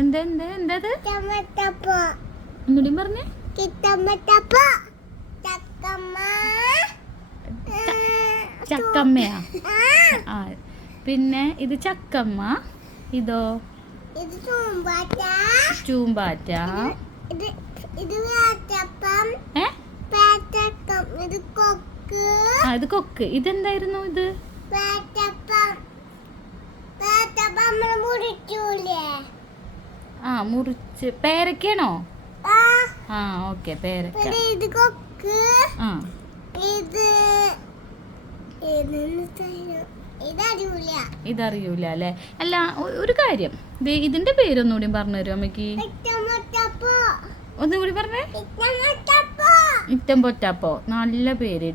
എന്താ എന്താ എന്താ ഒന്നുകൂടി പറഞ്ഞേ. ചക്കമ്മയാ? ആ, പിന്നെ ഇത് ചക്കമ്മ, ഇതോ ചൂമ്പാറ്റ. ഇത് കൊക്ക്. ഇതെന്തായിരുന്നു? ഇത് മുറിച്ച് പേരക്കാണോ? ആ, ഓക്കെ, പേരക്ക. ആ, ഇതറിയൂല അല്ലേ? അല്ല, ഒരു കാര്യം, ഇതിന്റെ പേരൊന്നുകൂടി പറഞ്ഞു തരുമോ അമ്മയ്ക്ക്? ഒന്നുകൂടി പറഞ്ഞേ. ഇറ്റം പൊറ്റാപ്പോ. നല്ല പേര്.